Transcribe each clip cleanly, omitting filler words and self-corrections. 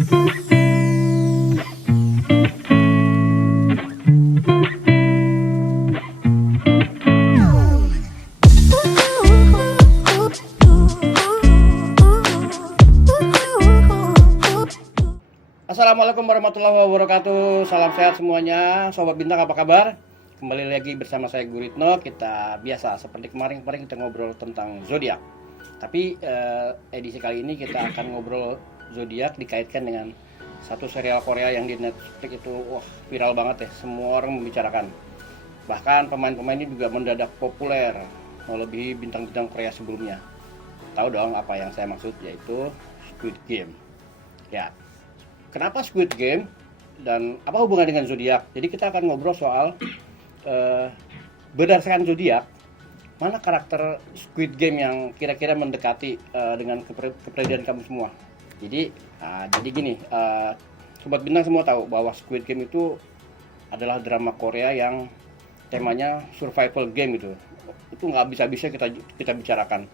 Assalamualaikum warahmatullahi wabarakatuh. Salam sehat semuanya, Sobat Bintang, apa kabar? Kembali lagi bersama saya Guritno. Kita biasa seperti kemarin kita ngobrol tentang zodiak. Tapi edisi kali ini kita akan ngobrol zodiak dikaitkan dengan satu serial Korea yang di Netflix itu viral banget ya. Semua orang membicarakan. Bahkan pemain-pemainnya juga mendadak populer melebihi bintang-bintang Korea sebelumnya. Tahu dong apa yang saya maksud, yaitu Squid Game. Ya. Kenapa Squid Game dan apa hubungan dengan zodiak? Jadi kita akan ngobrol soal berdasarkan zodiak, mana karakter Squid Game yang kira-kira mendekati dengan kepribadian kamu semua. Jadi gini, Sobat Bintang semua tahu bahwa Squid Game itu adalah drama Korea yang temanya survival game gitu. Itu nggak bisa kita bicarakan.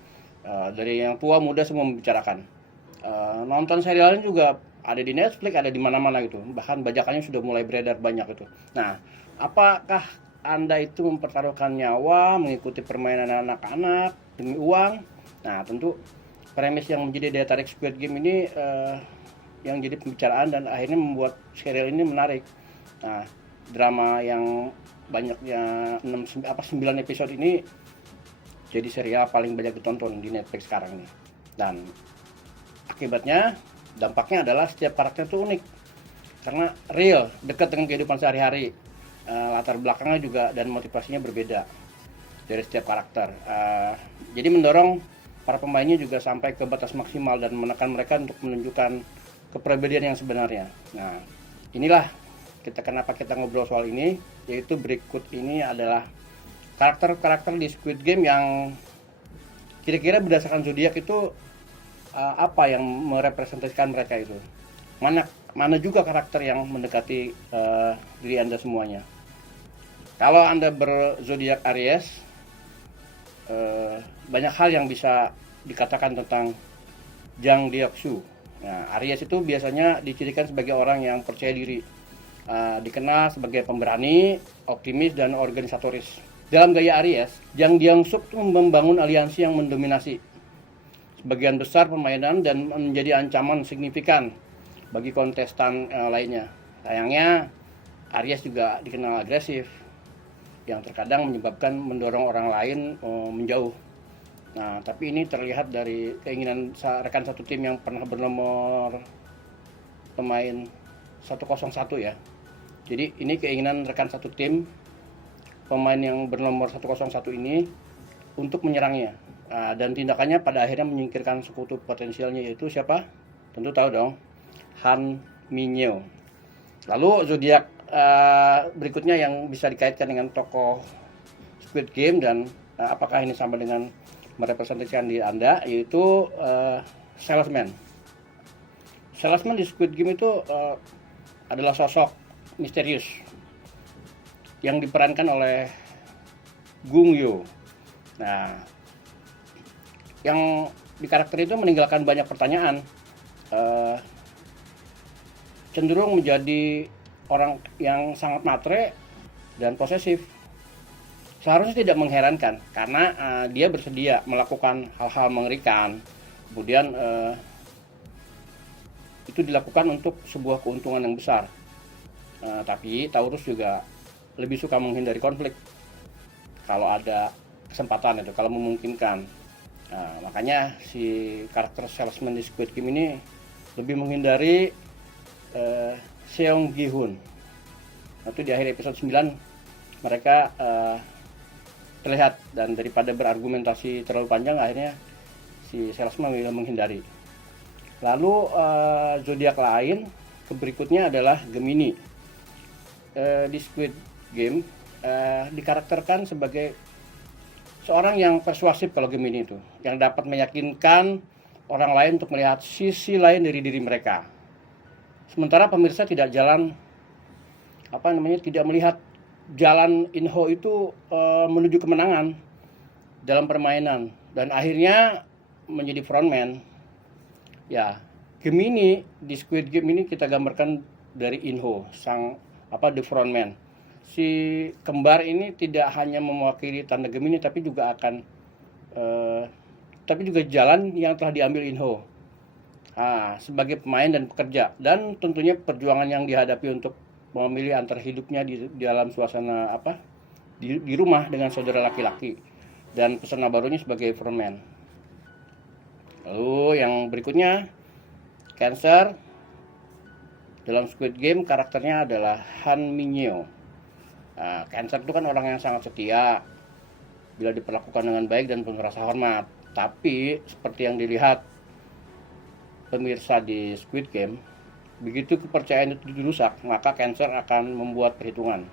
Dari yang tua muda semua membicarakan. Nonton serialnya juga ada di Netflix, ada di mana-mana gitu. Bahkan bajakannya sudah mulai beredar banyak gitu. Nah, apakah Anda itu mempertaruhkan nyawa mengikuti permainan anak-anak demi uang? Nah, tentu premis yang menjadi daya tarik Squid Game ini yang jadi pembicaraan dan akhirnya membuat serial ini menarik. Nah, drama yang banyaknya 9 episode ini jadi serial paling banyak ditonton di Netflix sekarang ini. Dan akibatnya, dampaknya adalah setiap karakter itu unik karena real, dekat dengan kehidupan sehari-hari. Latar belakangnya juga dan motivasinya berbeda dari setiap karakter. Jadi mendorong para pemainnya juga sampai ke batas maksimal dan menekan mereka untuk menunjukkan kepribadian yang sebenarnya. Nah, inilah kenapa kita ngobrol soal ini, yaitu berikut ini adalah karakter-karakter di Squid Game yang kira-kira berdasarkan zodiak itu apa yang merepresentasikan mereka itu. Mana juga karakter yang mendekati diri Anda semuanya. Kalau Anda berzodiak Aries, banyak hal yang bisa dikatakan tentang Jang Deok-soo. Nah, Aries itu biasanya dicirikan sebagai orang yang percaya diri, dikenal sebagai pemberani, optimis, dan organisatoris. Dalam gaya Aries, Jang Deok-soo membangun aliansi yang mendominasi sebagian besar permainan dan menjadi ancaman signifikan bagi kontestan lainnya. Sayangnya, Aries juga dikenal agresif, yang terkadang menyebabkan mendorong orang lain menjauh. Nah, tapi ini terlihat dari keinginan rekan satu tim yang pernah bernomor pemain 101 ya. Jadi ini keinginan rekan satu tim pemain yang bernomor 101 ini untuk menyerangnya. Dan tindakannya pada akhirnya menyingkirkan sekutu potensialnya, yaitu siapa? Tentu tahu dong, Han Minyo. Lalu zodiak berikutnya yang bisa dikaitkan dengan tokoh Squid Game dan apakah ini sama dengan merepresentasikan diri Anda, yaitu salesman. Salesman di Squid Game itu adalah sosok misterius yang diperankan oleh Gung Yo. Nah, yang di karakter itu meninggalkan banyak pertanyaan, cenderung menjadi orang yang sangat matre dan posesif. Seharusnya tidak mengherankan karena dia bersedia melakukan hal-hal mengerikan. Kemudian itu dilakukan untuk sebuah keuntungan yang besar. Tapi Taurus juga lebih suka menghindari konflik kalau ada kesempatan itu, kalau memungkinkan. Nah, makanya si karakter salesman di Squid Game ini lebih menghindari Seong Gi Hun. Itu di akhir episode 9 mereka terlihat, dan daripada berargumentasi terlalu panjang akhirnya si salesman menghindari. Lalu zodiak lain berikutnya adalah Gemini. Di Squid Game dikarakterkan sebagai seorang yang persuasif kalau Gemini itu, yang dapat meyakinkan orang lain untuk melihat sisi lain dari diri mereka. Sementara pemirsa tidak melihat jalan Inho itu menuju kemenangan dalam permainan dan akhirnya menjadi frontman. Ya, game ini, di Squid Game ini kita gambarkan dari Inho, the frontman. Si kembar ini tidak hanya mewakili tanda Gemini, tapi juga jalan yang telah diambil Inho sebagai pemain dan pekerja, dan tentunya perjuangan yang dihadapi untuk memilih antara hidupnya di dalam suasana di rumah dengan saudara laki-laki dan peserta barunya sebagai frontman. Lalu yang berikutnya, Cancer. Dalam Squid Game karakternya adalah Han Mineo. Cancer itu kan orang yang sangat setia bila diperlakukan dengan baik dan penuh rasa hormat. Tapi seperti yang dilihat pemirsa di Squid Game, begitu kepercayaan itu dirusak, maka Cancer akan membuat perhitungan.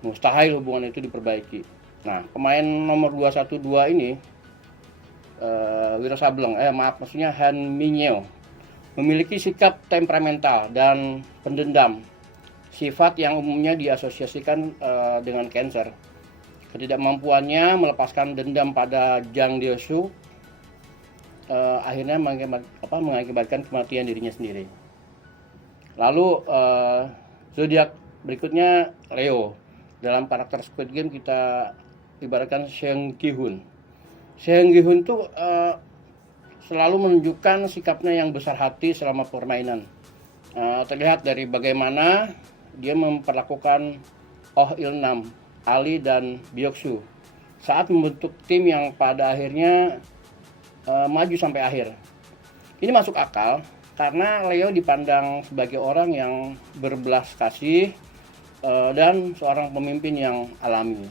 Mustahil hubungan itu diperbaiki. Nah, pemain nomor 212 ini, Wiro Sableng, maksudnya Han Mineo, memiliki sikap temperamental dan pendendam, sifat yang umumnya diasosiasikan dengan Cancer. Ketidakmampuannya melepaskan dendam pada Jang Deosu akhirnya mengakibatkan kematian dirinya sendiri. Lalu zodiak berikutnya Leo. Dalam karakter Squid Game kita ibaratkan Seung Gi-hun. Seung Gi-hun itu selalu menunjukkan sikapnya yang besar hati selama permainan. Terlihat dari bagaimana dia memperlakukan Oh Il-nam, Ali dan Byok-soo saat membentuk tim yang pada akhirnya maju sampai akhir. Ini masuk akal karena Leo dipandang sebagai orang yang berbelas kasih dan seorang pemimpin yang alami.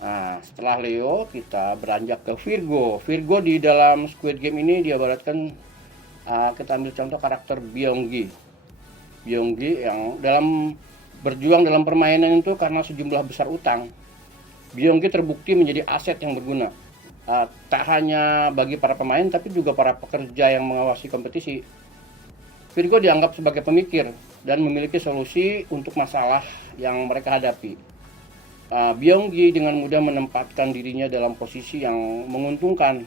Nah, setelah Leo kita beranjak ke Virgo. Virgo di dalam Squid Game ini diibaratkan kita ambil contoh karakter Byung-gi. Byung-gi yang berjuang dalam permainan itu karena sejumlah besar utang. Byung-gi terbukti menjadi aset yang berguna. Tak hanya bagi para pemain tapi juga para pekerja yang mengawasi kompetisi. Virgo dianggap sebagai pemikir dan memiliki solusi untuk masalah yang mereka hadapi. Byung-gi dengan mudah menempatkan dirinya dalam posisi yang menguntungkan.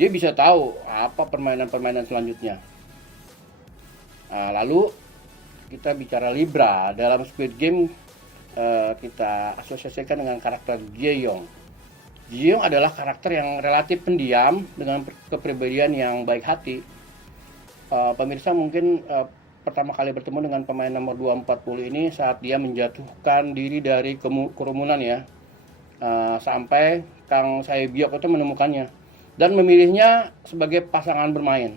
Dia bisa tahu apa permainan-permainan selanjutnya. Lalu kita bicara Libra. Dalam Squid Game kita asosiasikan dengan karakter Jae-young. Jae-young adalah karakter yang relatif pendiam dengan kepribadian yang baik hati. Pemirsa mungkin pertama kali bertemu dengan pemain nomor 240 ini saat dia menjatuhkan diri dari kerumunan ya, sampai Kang Sae-byok itu menemukannya dan memilihnya sebagai pasangan bermain.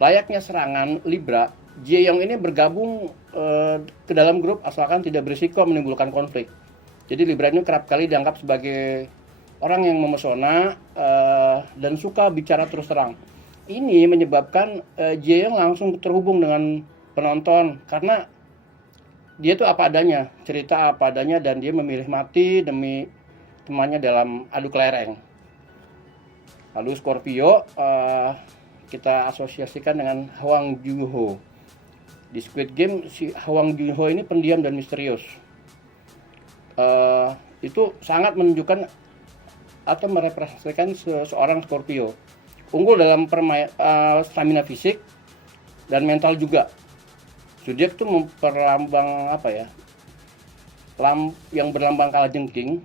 Layaknya serangan Libra, Jae-young ini bergabung ke dalam grup asalkan tidak berisiko menimbulkan konflik. Jadi Libra ini kerap kali dianggap sebagai orang yang memesona dan suka bicara terus terang. Ini menyebabkan Jae-young langsung terhubung dengan penonton karena dia tuh apa adanya, cerita apa adanya, dan dia memilih mati demi temannya dalam adu kelereng. Lalu Scorpio kita asosiasikan dengan Hwang Jung-ho. Di Squid Game si Hwang Jung-ho ini pendiam dan misterius. Itu sangat menunjukkan atau merepresentasikan seorang Scorpio. Unggul dalam stamina fisik dan mental juga. Zodiak itu memperlambang yang berlambang kalajengking.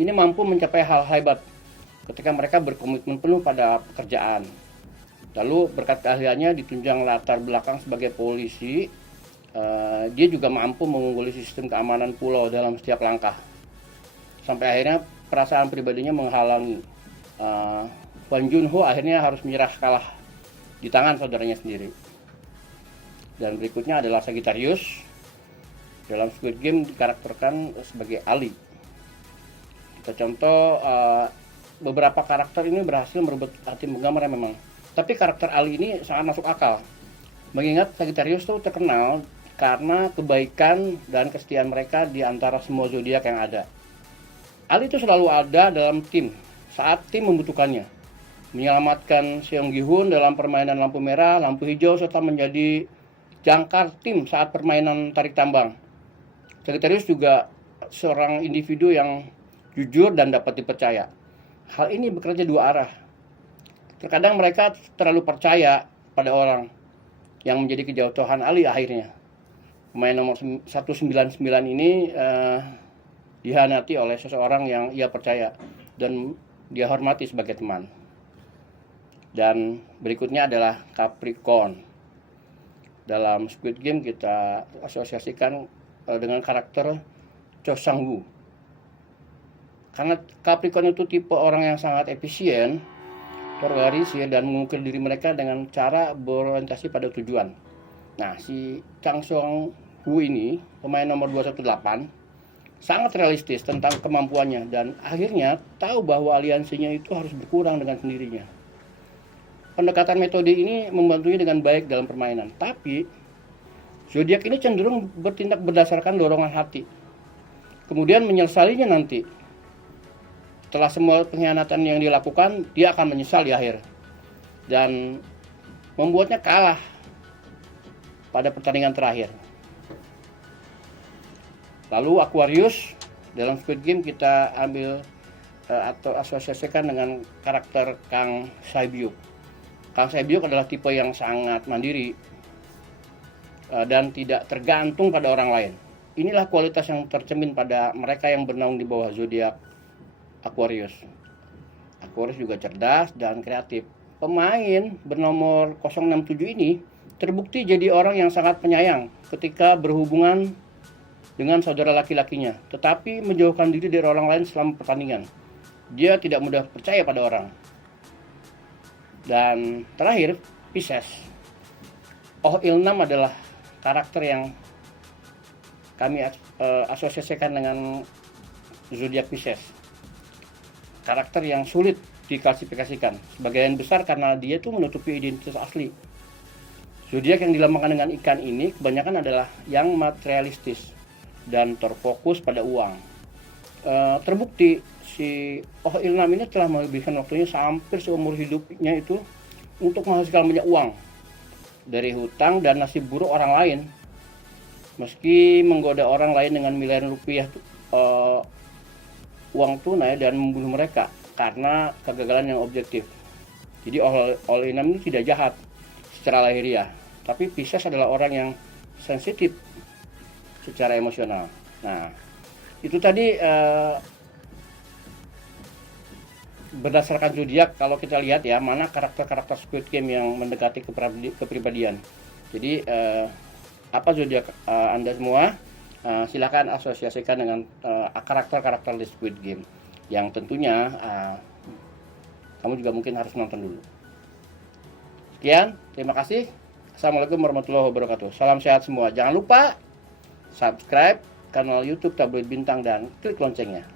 Ini mampu mencapai hal hebat ketika mereka berkomitmen penuh pada pekerjaan. Lalu berkat keahliannya ditunjang latar belakang sebagai polisi, dia juga mampu mengungguli sistem keamanan pulau dalam setiap langkah. Sampai akhirnya perasaan pribadinya menghalangi. Hwang Jung-ho akhirnya harus menyerah kalah di tangan saudaranya sendiri. Dan berikutnya adalah Sagittarius. Dalam Squid Game dikarakterkan sebagai Ali. Kita contoh beberapa karakter ini berhasil merebut hati penggemar memang. Tapi karakter Ali ini sangat masuk akal. Mengingat Sagittarius itu terkenal karena kebaikan dan kesetiaan mereka di antara semua zodiak yang ada. Ali itu selalu ada dalam tim saat tim membutuhkannya. Menyelamatkan Seung Gi-hun dalam permainan lampu merah, lampu hijau, serta menjadi jangkar tim saat permainan tarik tambang. Sagittarius juga seorang individu yang jujur dan dapat dipercaya. Hal ini bekerja dua arah. Terkadang mereka terlalu percaya pada orang yang menjadi kejatuhan Ali akhirnya. Pemain nomor 199 ini dihianati oleh seseorang yang ia percaya dan dia hormati sebagai teman. Dan berikutnya adalah Capricorn. Dalam Squid Game kita asosiasikan dengan karakter Cho Sang-woo. Karena Capricorn itu tipe orang yang sangat efisien, terorganisir, dan mengukir diri mereka dengan cara berorientasi pada tujuan. Nah, si Chang Seong-woo ini, pemain nomor 218, sangat realistis tentang kemampuannya dan akhirnya tahu bahwa aliansinya itu harus berkurang dengan sendirinya. Pendekatan metode ini membantunya dengan baik dalam permainan, tapi zodiak ini cenderung bertindak berdasarkan dorongan hati. Kemudian menyesalinya nanti. Setelah semua pengkhianatan yang dilakukan, dia akan menyesal di akhir. Dan membuatnya kalah pada pertandingan terakhir. Lalu Aquarius, dalam Squid Game kita ambil atau asosiasikan dengan karakter Kang Sae-byuk. Kang Sae-byuk adalah tipe yang sangat mandiri dan tidak tergantung pada orang lain. Inilah kualitas yang tercermin pada mereka yang bernaung di bawah zodiak Aquarius. Aquarius juga cerdas dan kreatif. Pemain bernomor 067 ini terbukti jadi orang yang sangat penyayang ketika berhubungan dengan saudara laki-lakinya, tetapi menjauhkan diri dari orang lain selama pertandingan. Dia tidak mudah percaya pada orang. Dan terakhir, Pisces. Oh Il-nam adalah karakter yang kami asosiasikan dengan zodiak Pisces. Karakter yang sulit diklasifikasikan. Sebagian besar karena dia tuh menutupi identitas asli. Zodiak yang dilambangkan dengan ikan ini kebanyakan adalah yang materialistis dan terfokus pada uang. Terbukti si Oh Il-nam ini telah menghabiskan waktunya hampir seumur hidupnya itu untuk menghasilkan banyak uang dari hutang dan nasib buruk orang lain, meski menggoda orang lain dengan miliaran rupiah uang tunai dan membunuh mereka karena kegagalan yang objektif. Jadi Oh Il-nam ini tidak jahat secara lahiriah, tapi Pisces adalah orang yang sensitif secara emosional. Nah, itu tadi berdasarkan zodiak. Kalau kita lihat ya, mana karakter-karakter Squid Game yang mendekati kepribadian. Jadi apa zodiak Anda semua? Silakan asosiasikan dengan karakter-karakter di Squid Game. Yang tentunya kamu juga mungkin harus nonton dulu. Sekian, terima kasih. Assalamualaikum warahmatullahi wabarakatuh. Salam sehat semua. Jangan lupa subscribe kanal YouTube Tabloid Bintang dan klik loncengnya.